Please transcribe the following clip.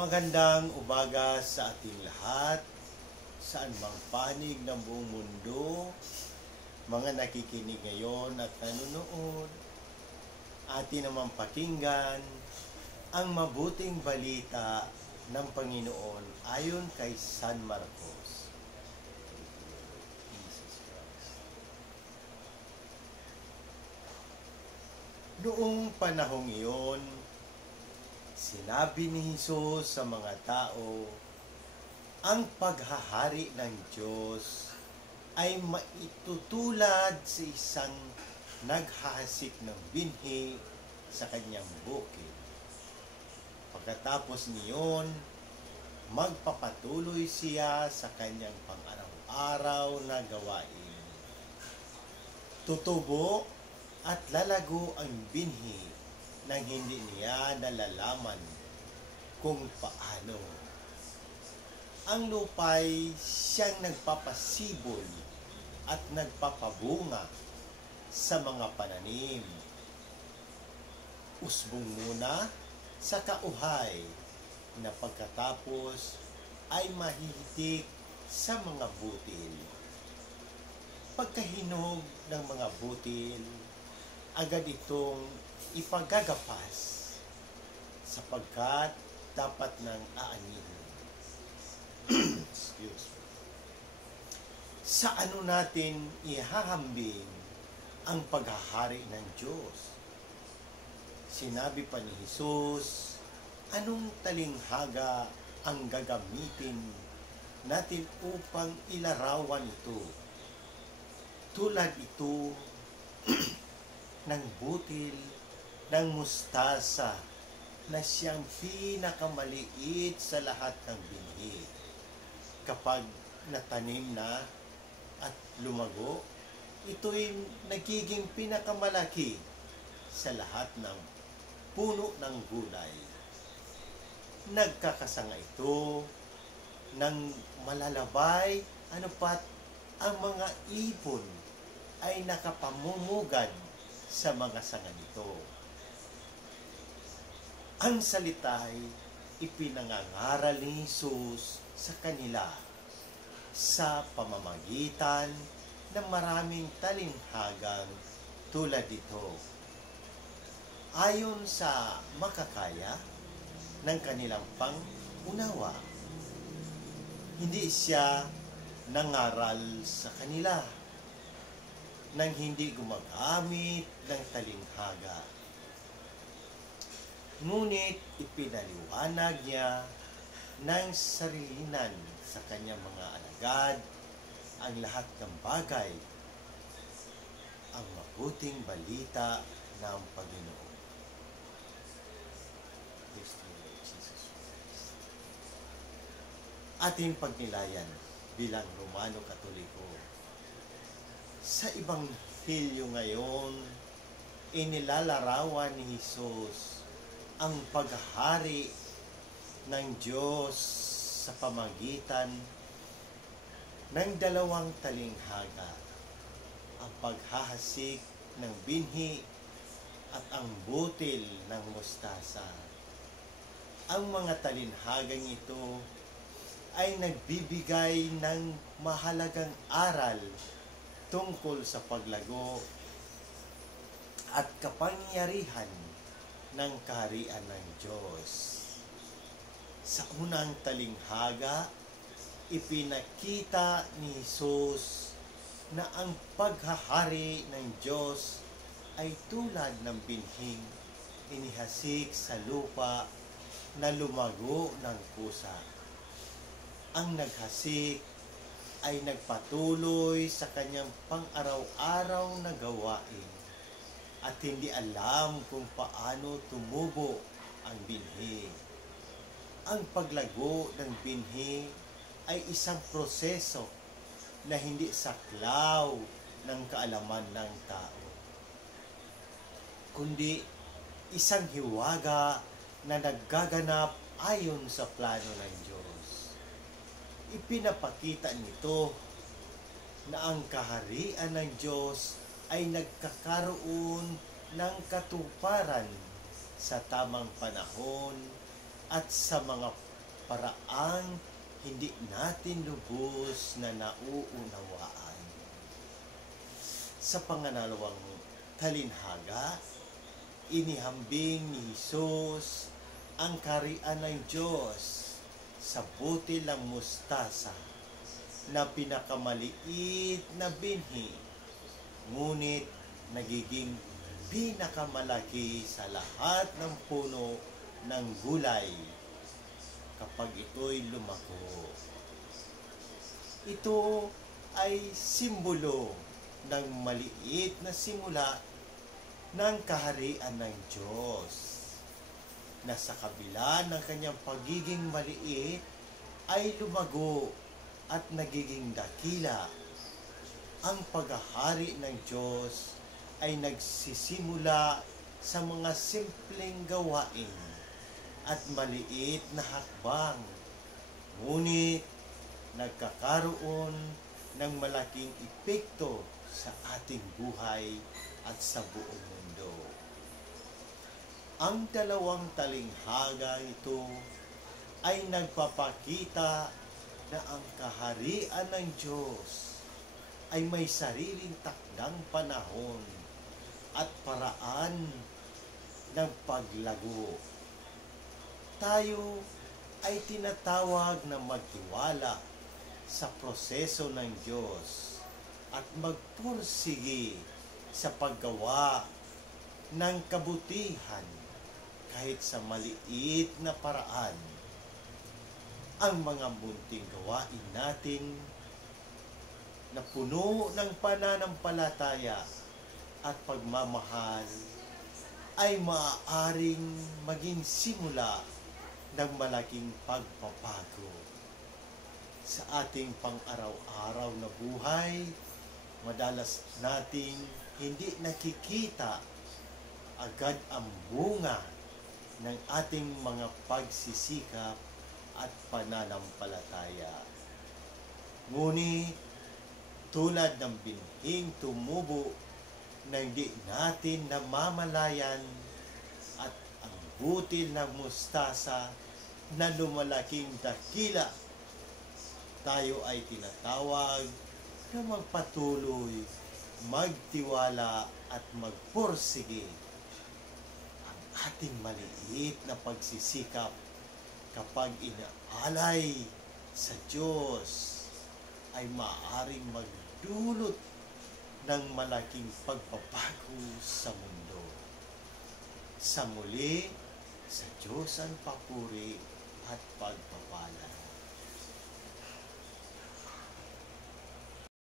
Magandang umaga sa ating lahat, saan mang panig ng buong mundo, mga nakikinig ngayon at nanonood. Atin naman pakinggan ang mabuting balita ng Panginoon ayon kay San Marcos. Noong panahong iyon, sinabi ni Jesus sa mga tao, ang paghahari ng Diyos ay maitutulad sa isang naghahasik ng binhi sa kanyang bukid. Pagkatapos niyon, magpapatuloy siya sa kanyang pang-araw-araw na gawain. Tutubo at lalago ang binhi nang hindi niya nalalaman kung paano. Ang lupa'y siyang nagpapasibol at nagpapabunga sa mga pananim. Usbong muna sa kauhay na pagkatapos ay mahihitik sa mga butil. Pagkahinog ng mga butil, agad itong ipagagapas sapagkat dapat nang aanihin. Excuse me. Sa ano natin ihahambing ang paghahari ng Diyos? Sinabi pa ni Jesus, anong talinghaga ang gagamitin natin upang ilarawan ito? Tulad ito ng butil ng mustasa na siyang pinakamaliit sa lahat ng binhi. Kapag natanim na at lumago, ito'y nagiging pinakamalaki sa lahat ng puno ng gulay. Nagkakasanga ito ng malalabay, pat ang mga ipon ay nakapamumugad sa mga sanga nito. Ang salita'y ipinangangaral ni Jesus sa kanila sa pamamagitan ng maraming talinghagang tulad dito. Ayon sa makakaya ng kanilang pang-unawa, hindi siya nangaral sa kanila nang hindi gumagamit ng talinghaga. Ngunit ipinaliwanag niya ng sarilinan sa kanyang mga alagad ang lahat ng bagay, ang mabuting balita ng Panginoon. Ating pagnilayan bilang Romano Katoliko. Sa Ebanghelyo ngayon, inilalarawan ni Jesus ang paghahari ng Diyos sa pamagitan ng dalawang talinghaga, ang paghahasik ng binhi at ang butil ng mustasa. Ang mga talinghagang ito ay nagbibigay ng mahalagang aral tungkol sa paglago at kapangyarihan ng kaharian ng Diyos. Sa unang talinghaga, ipinakita ni Jesus na ang paghahari ng Diyos ay tulad ng binhing inihasik sa lupa na lumago ng kusa. Ang naghasik ay nagpatuloy sa kanyang pang-araw-araw na gawain at hindi alam kung paano tumubo ang binhi. Ang paglago ng binhi ay isang proseso na hindi saklaw ng kaalaman ng tao, kundi isang hiwaga na naggaganap ayon sa plano ng Diyos. Ipinapakita nito na ang kaharian ng Diyos ay nagkakaroon ng katuparan sa tamang panahon at sa mga paraang hindi natin lubos na nauunawaan. Sa pangangalawang talinhaga, inihambing ni Jesus ang kaharian ng Diyos sa butil ng mustasa na pinakamaliit na binhi, ngunit nagiging pinakamalaki sa lahat ng puno ng gulay kapag ito'y lumako. Ito ay simbolo ng maliit na simula ng kaharian ng Diyos na sa kabila ng kanyang pagiging maliit ay lumago at nagiging dakila. Ang paghahari ng Diyos ay nagsisimula sa mga simpleng gawain at maliit na hakbang, ngunit nagkakaroon ng malaking epekto sa ating buhay at sa buong mundo. Ang dalawang talinghaga ito ay nagpapakita na ang kaharian ng Diyos ay may sariling takdang panahon at paraan ng paglago. Tayo ay tinatawag na magtiwala sa proseso ng Diyos at magpursige sa paggawa ng kabutihan kahit sa maliit na paraan. Ang mga munting gawain natin na puno ng pananampalataya at pagmamahal ay maaaring maging simula ng malaking pagpapago. Sa ating pang-araw-araw na buhay, madalas nating hindi nakikita agad ang bunga ng ating mga pagsisikap at pananampalataya. Ngunit, tulad ng binhing tumubo na hindi natin namamalayan at ang butil ng mustasa na lumalaking dakila, tayo ay tinatawag na magpatuloy, magtiwala at magpursige. Ang ating maliit na pagsisikap kapag inaalay sa Diyos ay maaaring magdulot ng malaking pagbabago sa mundo. Sa muli, sa Diyos ang papuri at pagpapala.